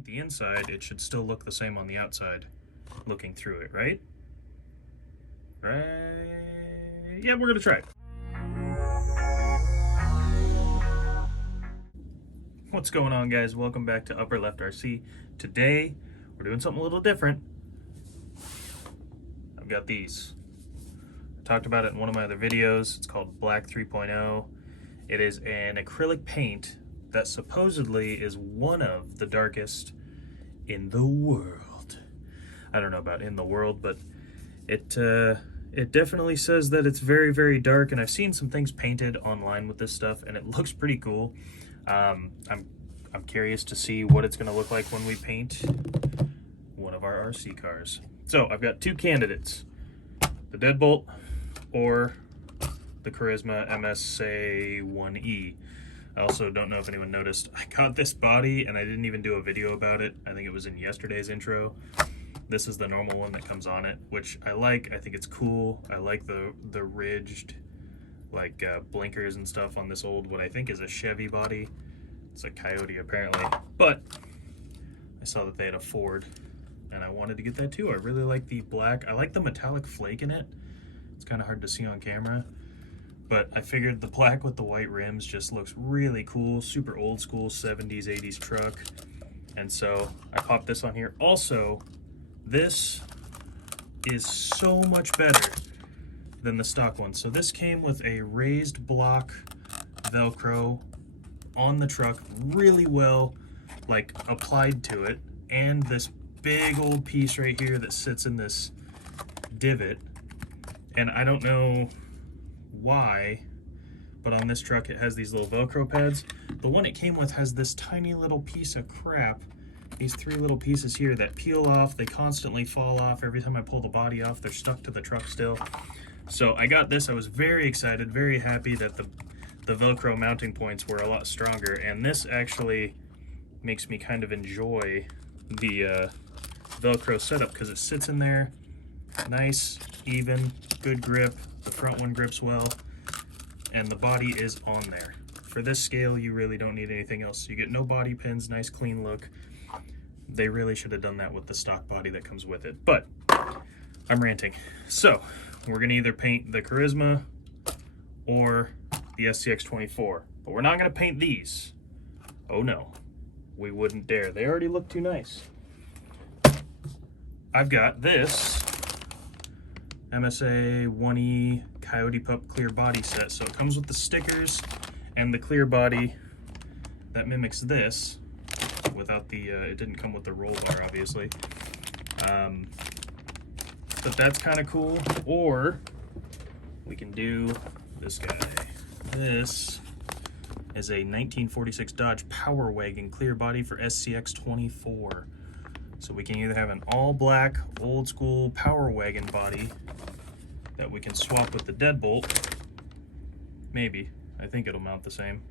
paint the inside, it should still look the same on the outside looking through it, right? Right? Yeah, we're gonna try it. What's going on, guys? Welcome back to Upper Left RC. Today, we're doing something a little different. I've got these. I talked about it in one of my other videos. It's called Black 3.0. It is an acrylic paint that supposedly is one of the darkest in the world. I don't know about in the world, but it definitely says that it's very, very dark, and I've seen some things painted online with this stuff, and it looks pretty cool. I'm curious to see what it's going to look like when we paint one of our RC cars. So I've got two candidates, the Deadbolt or the Carisma MSA-1E. I also don't know if anyone noticed, I got this body and I didn't even do a video about it. I think it was in yesterday's intro. This is the normal one that comes on it, which I like. I think it's cool. I like the ridged like blinkers and stuff on this old, what I think is a Chevy body. It's a Coyote apparently, but I saw that they had a Ford and I wanted to get that too. I really like the black. I like the metallic flake in it. It's kind of hard to see on camera, but I figured the black with the white rims just looks really cool, super old school 70s, 80s truck. And so I popped this on here. Also, this is so much better than the stock one. So this came with a raised block Velcro on the truck, really well like applied to it, and this big old piece right here that sits in this divot. And I don't know why, but on this truck it has these little Velcro pads. The one it came with has this tiny little piece of crap, these three little pieces here that peel off. They constantly fall off. Every time I pull the body off, they're stuck to the truck still. So I got this. I was very excited, very happy that the Velcro mounting points were a lot stronger, and this actually makes me kind of enjoy the Velcro setup because it sits in there nice, even, good grip. The front one grips well, and the body is on there. For this scale, you really don't need anything else. You get no body pins, nice clean look. They really should have done that with the stock body that comes with it, but I'm ranting. So we're gonna either paint the Carisma or the SCX-24, but we're not gonna paint these. Oh no, we wouldn't dare. They already look too nice. I've got this MSA-1E Coyote Pup clear body set. So it comes with the stickers and the clear body that mimics this without the, it didn't come with the roll bar, obviously. But that's kind of cool. Or we can do this guy. This is a 1946 Dodge Power Wagon clear body for SCX-24. So we can either have an all black, old school Power Wagon body that we can swap with the Deadbolt. Maybe. I think it'll mount the same.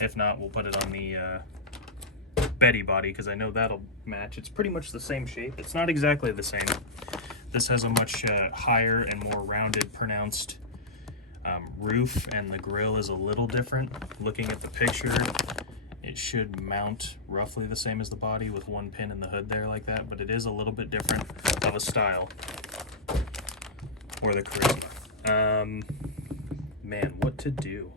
If not, we'll put it on the Betty body because I know that'll match. It's pretty much the same shape. It's not exactly the same. This has a much higher and more rounded, pronounced roof, and the grill is a little different. Looking at the picture, it should mount roughly the same as the body with one pin in the hood there like that, but it is a little bit different of a style. Or the Carisma. Man, what to do?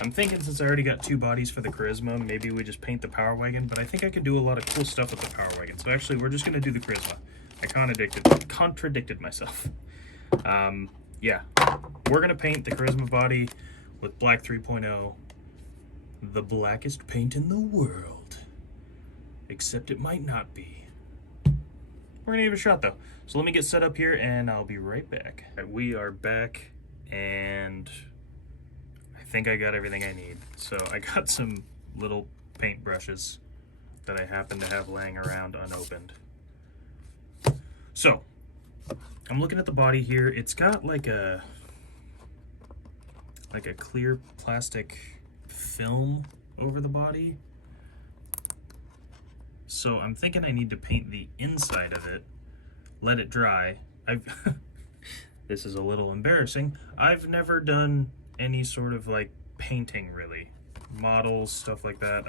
I'm thinking since I already got two bodies for the Carisma, maybe we just paint the Power Wagon, but I think I can do a lot of cool stuff with the Power Wagon. So actually, we're just gonna do the Carisma. I contradicted myself. Yeah, we're gonna paint the Carisma body with Black 3.0, the blackest paint in the world, except it might not be. We're gonna give it a shot though. So let me get set up here and I'll be right back. All right, we are back and I think I got everything I need. So I got some little paint brushes that I happen to have laying around unopened. So I'm looking at the body here. It's got like a clear plastic film over the body. So I'm thinking I need to paint the inside of it, let it dry. This is a little embarrassing. I've never done any sort of like painting really. Models, stuff like that.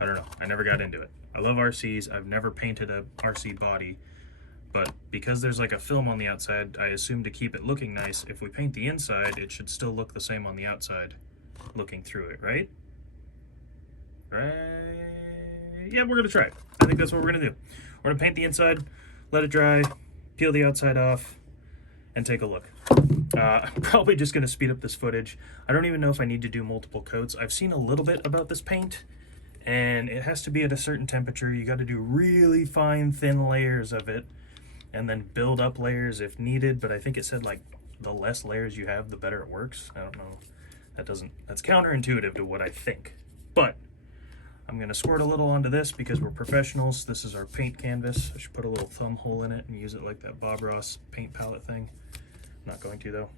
I don't know. I never got into it. I love RCs. I've never painted a RC body, but because there's like a film on the outside, I assume to keep it looking nice, if we paint the inside, it should still look the same on the outside looking through it, right? Right? Yeah, we're gonna try it. I think that's what we're gonna do. We're gonna paint the inside, let it dry, peel the outside off, and take a look. I'm probably just gonna speed up this footage. I don't even know if I need to do multiple coats. I've seen a little bit about this paint, and it has to be at a certain temperature. You got to do really fine, thin layers of it, and then build up layers if needed. But I think it said like the less layers you have, the better it works. I don't know. That's counterintuitive to what I think. But I'm gonna squirt a little onto this because we're professionals. This is our paint canvas. I should put a little thumb hole in it and use it like that Bob Ross paint palette thing. I'm not going to though.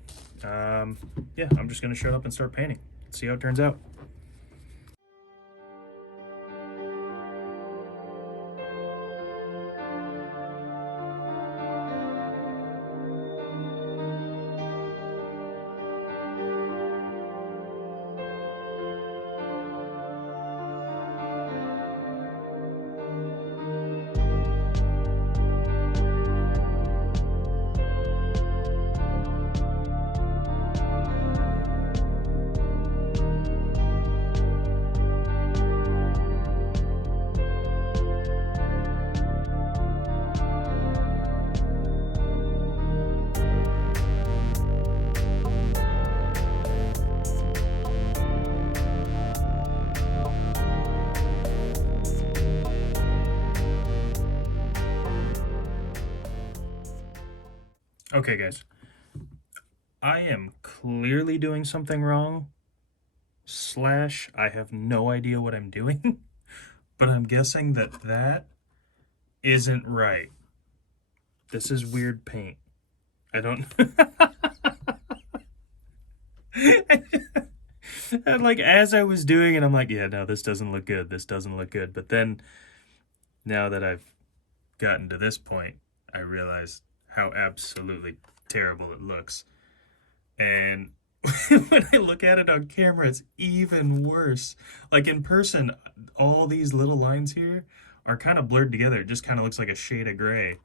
Yeah, I'm just gonna shut up and start painting. See how it turns out. Okay, guys. I am clearly doing something wrong. / I have no idea what I'm doing. But I'm guessing that that isn't right. This is weird paint. I don't... And like, as I was doing it, I'm like, yeah, no, this doesn't look good. This doesn't look good. But then, now that I've gotten to this point, I realize how absolutely terrible it looks. And when I look at it on camera, it's even worse. Like in person, all these little lines here are kind of blurred together. It just kind of looks like a shade of gray.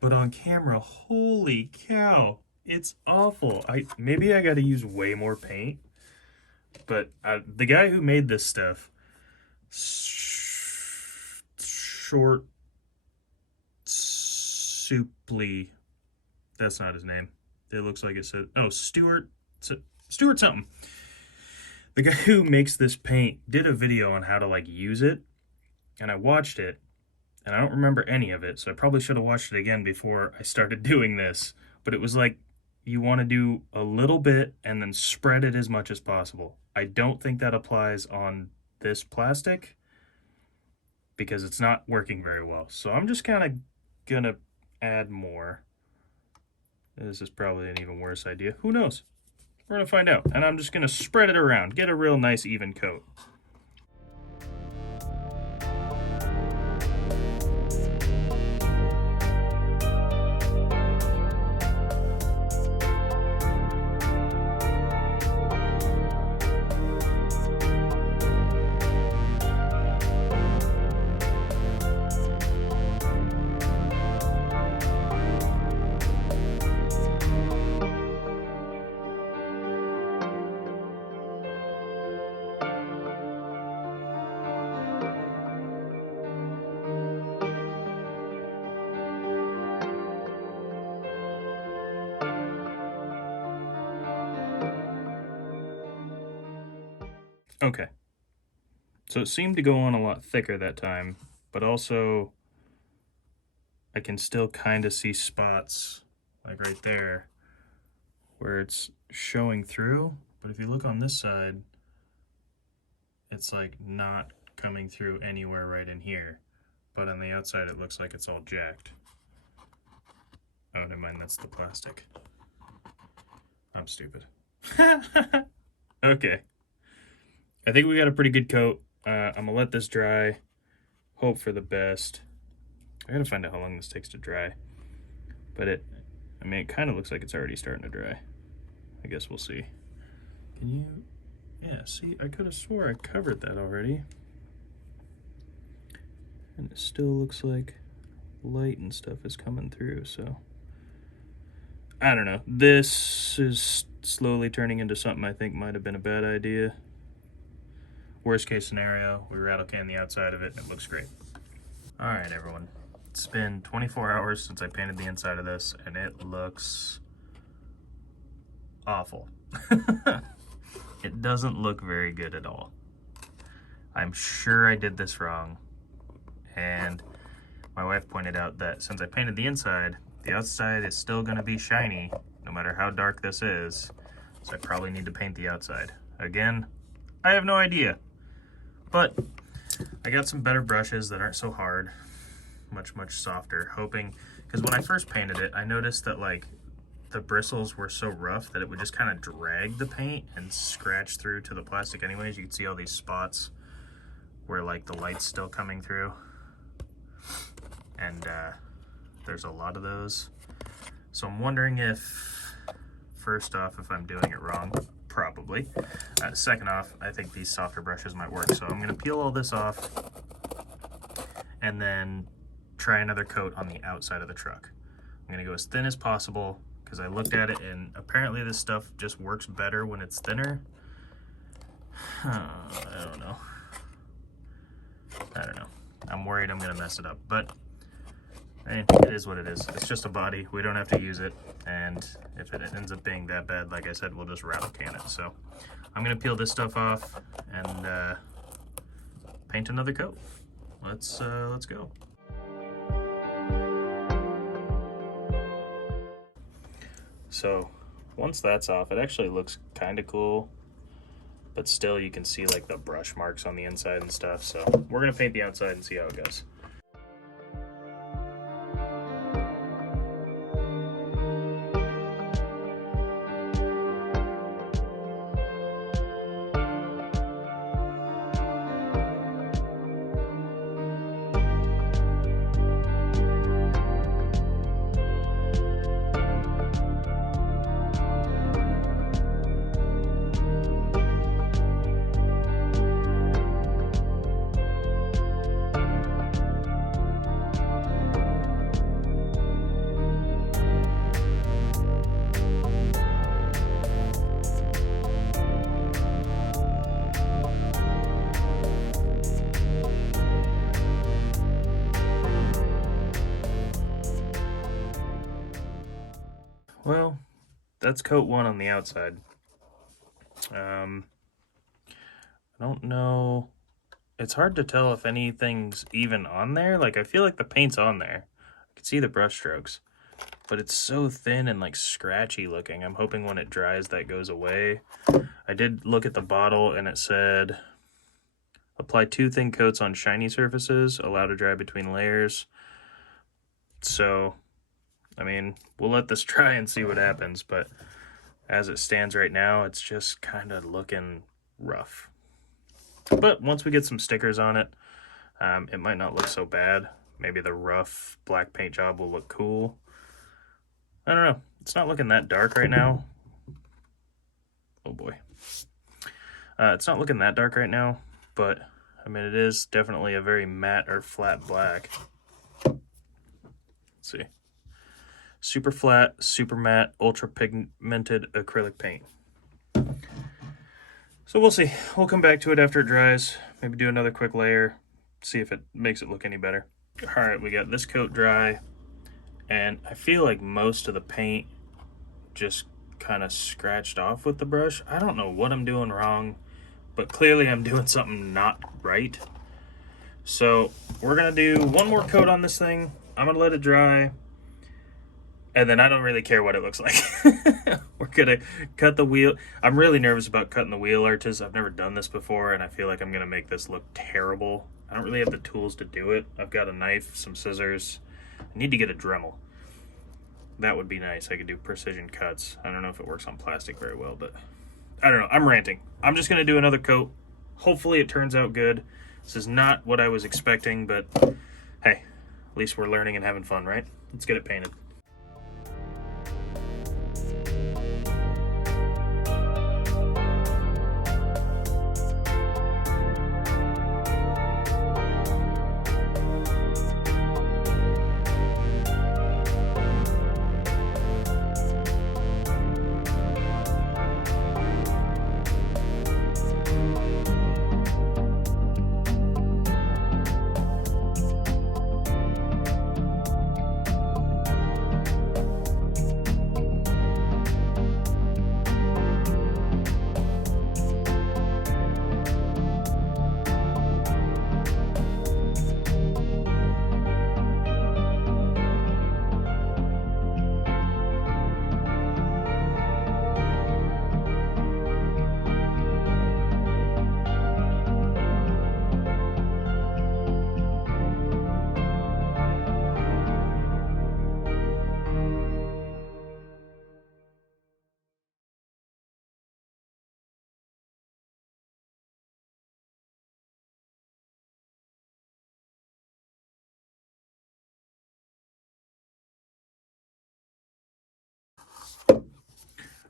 But on camera, holy cow, it's awful. Maybe I got to use way more paint. But the guy who made this stuff, Short Souply, that's not his name. It looks like it said, oh, Stuart something. The guy who makes this paint did a video on how to like use it, and I watched it, and I don't remember any of it, so I probably should have watched it again before I started doing this. But it was like, you want to do a little bit and then spread it as much as possible. I don't think that applies on this plastic because it's not working very well. So I'm just kind of gonna add more. This is probably an even worse idea. Who knows? We're gonna find out. And I'm just gonna spread it around, get a real nice even coat. Okay, so it seemed to go on a lot thicker that time, but also I can still kind of see spots, like right there, where it's showing through. But if you look on this side, it's like not coming through anywhere right in here. But on the outside, it looks like it's all jacked. Oh, never mind, that's the plastic. I'm stupid. Okay. I think we got a pretty good coat. I'm gonna let this dry, hope for the best. I gotta find out how long this takes to dry. But it kind of looks like it's already starting to dry. I guess we'll see. Can you, yeah, see, I could have swore I covered that already. It still looks like light and stuff is coming through, so I don't know. This is slowly turning into something I think might have been a bad idea. Worst case scenario, we rattle can the outside of it and it looks great. All right, everyone. It's been 24 hours since I painted the inside of this and it looks awful. It doesn't look very good at all. I'm sure I did this wrong. And my wife pointed out that since I painted the inside, the outside is still gonna be shiny no matter how dark this is. So I probably need to paint the outside. Again, I have no idea. But I got some better brushes that aren't so hard, much softer, hoping, because when I first painted it, I noticed that like the bristles were so rough that it would just kind of drag the paint and scratch through to the plastic anyways. You can see all these spots where like the light's still coming through. And there's a lot of those. So I'm wondering if, first off, if I'm doing it wrong. Probably. Second off, I think these softer brushes might work. So I'm gonna peel all this off and then try another coat on the outside of the truck. I'm gonna go as thin as possible because I looked at it and apparently this stuff just works better when it's thinner. I don't know. I'm worried I'm gonna mess it up, but it is what it is. It's just a body. We don't have to use it. And if it ends up being that bad, like I said, we'll just rattle can it. So I'm going to peel this stuff off and paint another coat. Let's go. So once that's off, it actually looks kind of cool. But still, you can see like the brush marks on the inside and stuff. So we're going to paint the outside and see how it goes. Well, that's coat one on the outside. I don't know. It's hard to tell if anything's even on there. Like, I feel like the paint's on there. I can see the brush strokes, but it's so thin and like scratchy looking. I'm hoping when it dries that goes away. I did look at the bottle and it said, apply 2 thin coats on shiny surfaces, allow to dry between layers. So I mean, we'll let this try and see what happens, but as it stands right now, it's just kind of looking rough. But once we get some stickers on it, it might not look so bad. Maybe the rough black paint job will look cool. I don't know. It's not looking that dark right now. Oh boy. It's not looking that dark right now, but I mean, it is definitely a very matte or flat black. Let's see. Super flat, super matte, ultra pigmented acrylic paint. So we'll see. We'll come back to it after it dries. Maybe do another quick layer, see if it makes it look any better. All right, we got this coat dry, and I feel like most of the paint just kind of scratched off with the brush. I don't know what I'm doing wrong, but clearly I'm doing something not right. So we're gonna do one more coat on this thing. I'm gonna let it dry. And then I don't really care what it looks like. We're gonna cut the wheel. I'm really nervous about cutting the wheel arches. I've never done this before, and I feel like I'm gonna make this look terrible. I don't really have the tools to do it. I've got a knife, some scissors. I need to get a Dremel. That would be nice. I could do precision cuts. I don't know if it works on plastic very well, but I don't know. I'm ranting. I'm just gonna do another coat. Hopefully it turns out good. This is not what I was expecting, but hey, at least we're learning and having fun, right? Let's get it painted.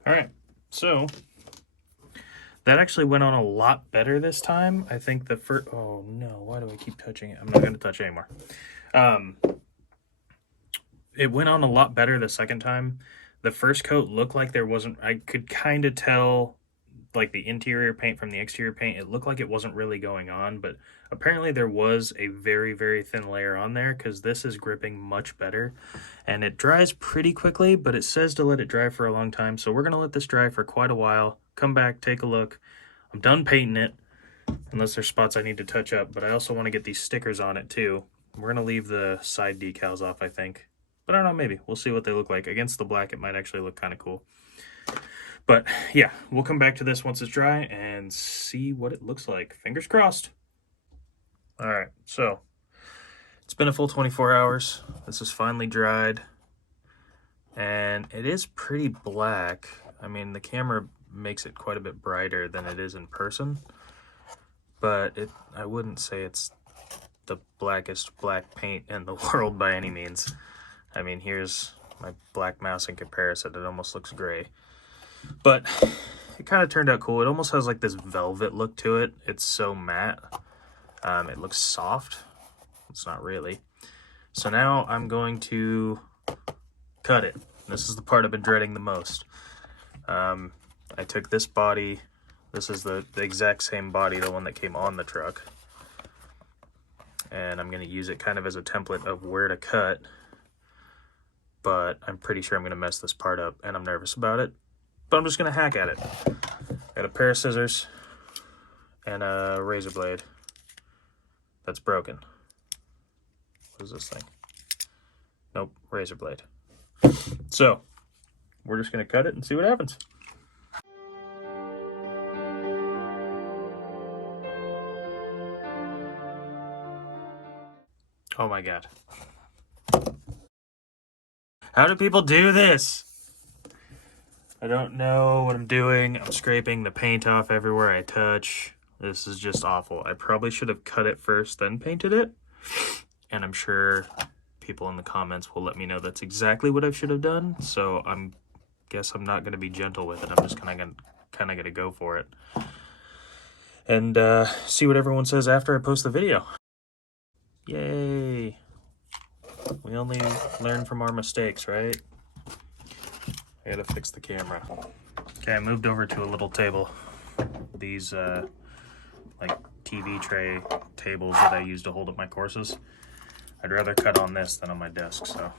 All right, so that actually went on a lot better this time. I think the first, oh no, why do I keep touching it? I'm not gonna touch it anymore. It went on a lot better the second time. The first coat looked like there wasn't, I could kind of tell like the interior paint from the exterior paint. It looked like it wasn't really going on, but apparently there was a very, very thin layer on there because this is gripping much better and it dries pretty quickly, but it says to let it dry for a long time. So we're going to let this dry for quite a while. Come back, take a look. I'm done painting it unless there's spots I need to touch up, but I also want to get these stickers on it too. We're going to leave the side decals off, I think. But I don't know, maybe. We'll see what they look like. Against the black, it might actually look kind of cool. But yeah, we'll come back to this once it's dry and see what it looks like. Fingers crossed. All right, so it's been a full 24 hours. This is finally dried. And it is pretty black. I mean, the camera makes it quite a bit brighter than it is in person. But I wouldn't say it's the blackest black paint in the world by any means. I mean, here's my black mouse in comparison. It almost looks gray. But it kind of turned out cool. It almost has like this velvet look to it. It's so matte. It looks soft. It's not really. So now I'm going to cut it. This is the part I've been dreading the most. I took this body. This is the exact same body, the one that came on the truck. And I'm going to use it kind of as a template of where to cut. But I'm pretty sure I'm going to mess this part up, and I'm nervous about it. But I'm just going to hack at it. Got a pair of scissors and a razor blade that's broken. What is this thing? Nope, razor blade. So, we're just going to cut it and see what happens. Oh my god. How do people do this? I don't know what I'm doing. I'm scraping the paint off everywhere I touch. This is just awful. I probably should have cut it first, then painted it. And I'm sure people in the comments will let me know that's exactly what I should have done. So guess I'm not going to be gentle with it. I'm just kind of going to go for it. And see what everyone says after I post the video. Yay. We only learn from our mistakes, right? I gotta fix the camera. Okay, I moved over to a little table. These like TV tray tables that I use to hold up my courses. I'd rather cut on this than on my desk, so.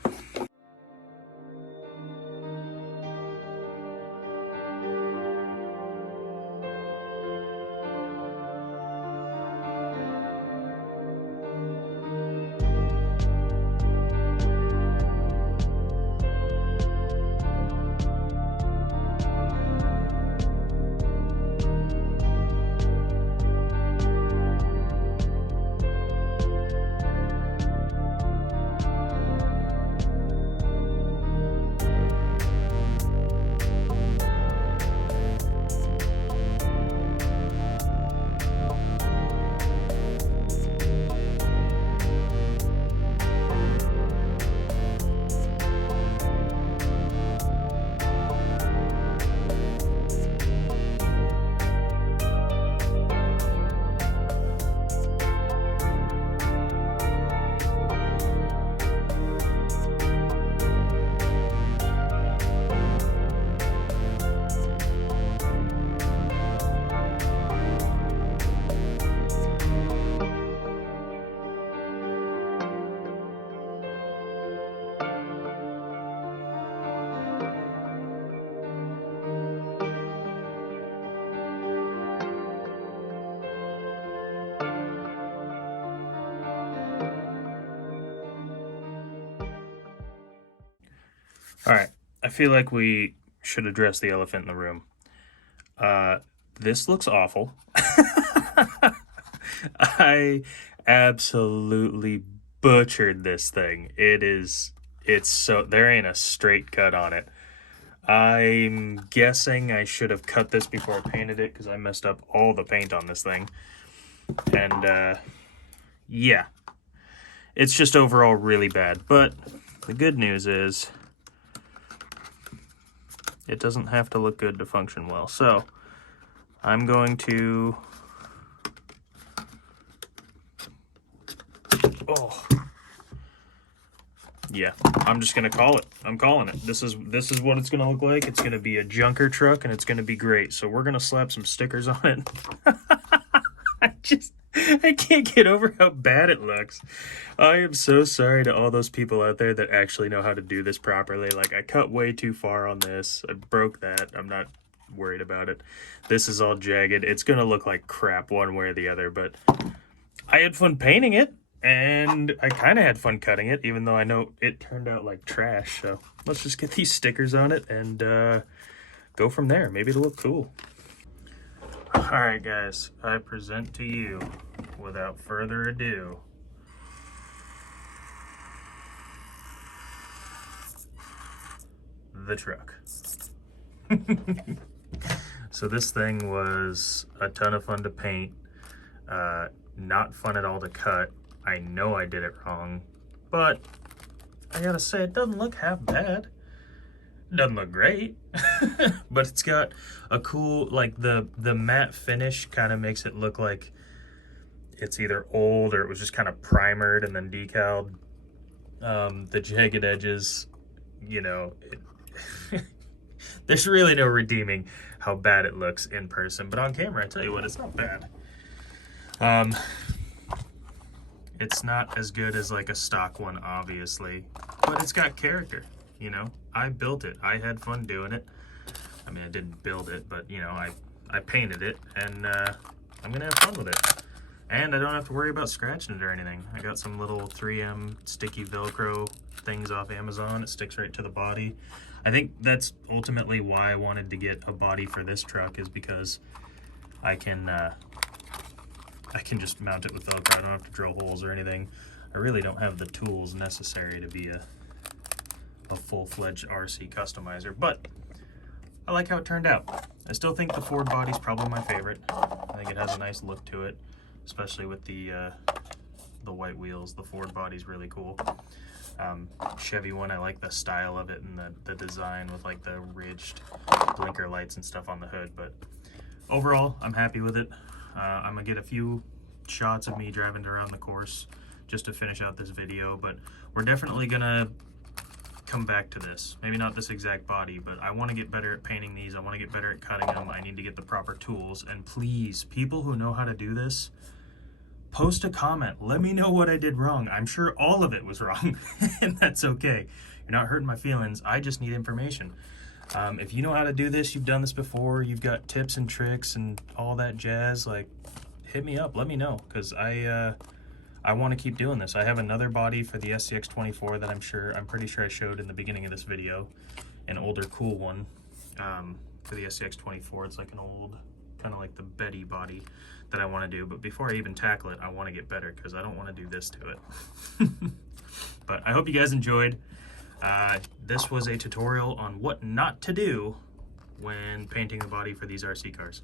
All right, I feel like we should address the elephant in the room. This looks awful. I absolutely butchered this thing. It's so, there ain't a straight cut on it. I'm guessing I should have cut this before I painted it because I messed up all the paint on this thing. And yeah, it's just overall really bad. But the good news is it doesn't have to look good to function well. So I'm going to, oh, yeah, I'm just gonna call it. I'm calling it. This is what it's gonna look like. It's gonna be a junker truck, and it's gonna be great. So we're gonna slap some stickers on it. I can't get over how bad it looks. I am so sorry to all those people out there that actually know how to do this properly. Like, I cut way too far on this. I broke that. I'm not worried about it. This is all jagged. It's gonna look like crap one way or the other, but I had fun painting it, and I kind of had fun cutting it, even though I know it turned out like trash. So let's just get these stickers on it and go from there. Maybe it'll look cool. Alright guys, I present to you, without further ado, the truck. So this thing was a ton of fun to paint, not fun at all to cut. I know I did it wrong, but I gotta say, it doesn't look half bad. It doesn't look great, but it's got a cool, like the matte finish kind of makes it look like it's either old or it was just kind of primered and then decaled. The jagged edges, you know, there's really no redeeming how bad it looks in person, but on camera, I tell you what, it's not bad. It's not as good as like a stock one, obviously, but it's got character, you know? I built it. I had fun doing it. I mean, I didn't build it, but, you know, I painted it, and I'm gonna have fun with it. And I don't have to worry about scratching it or anything. I got some little 3M sticky Velcro things off Amazon. It sticks right to the body. I think that's ultimately why I wanted to get a body for this truck, is because I can just mount it with Velcro. I don't have to drill holes or anything. I really don't have the tools necessary to be a full-fledged RC customizer, but I like how it turned out. I still think the Ford body's probably my favorite. I think it has a nice look to it, especially with the white wheels. The Ford body's really cool. Chevy one, I like the style of it and the design with like the ridged blinker lights and stuff on the hood, but overall, I'm happy with it. I'm gonna get a few shots of me driving around the course just to finish out this video, but we're definitely gonna come back to this. Maybe not this exact body, but I want to get better at painting these. I want to get better at cutting them. I need to get the proper tools. And please, people who know how to do this, post a comment. Let me know what I did wrong. I'm sure all of it was wrong, and that's okay. You're not hurting my feelings. I just need information. If you know how to do this, you've done this before, you've got tips and tricks and all that jazz, like, hit me up. Let me know, because I want to keep doing this. I have another body for the SCX-24 that I'm pretty sure I showed in the beginning of this video, an older cool one for the SCX-24. It's like an old, kind of like the Betty body that I want to do. But before I even tackle it, I want to get better because I don't want to do this to it. But I hope you guys enjoyed. This was a tutorial on what not to do when painting the body for these RC cars.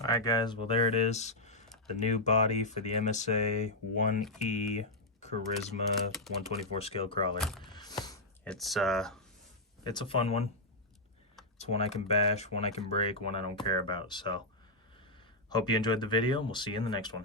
Alright guys, well there it is. the new body for the MSA-1E Carisma 124 scale crawler. It's a fun one. It's one I can bash, one I can break, one I don't care about. So hope you enjoyed the video, and we'll see you in the next one.